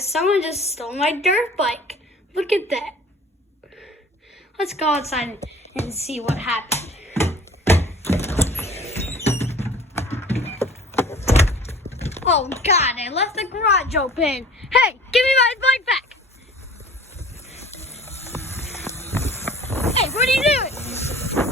Someone just stole my dirt bike. Look at that. Let's go outside and see what happened. Oh God, I left the garage open. Hey, give me my bike back. Hey, what are you doing?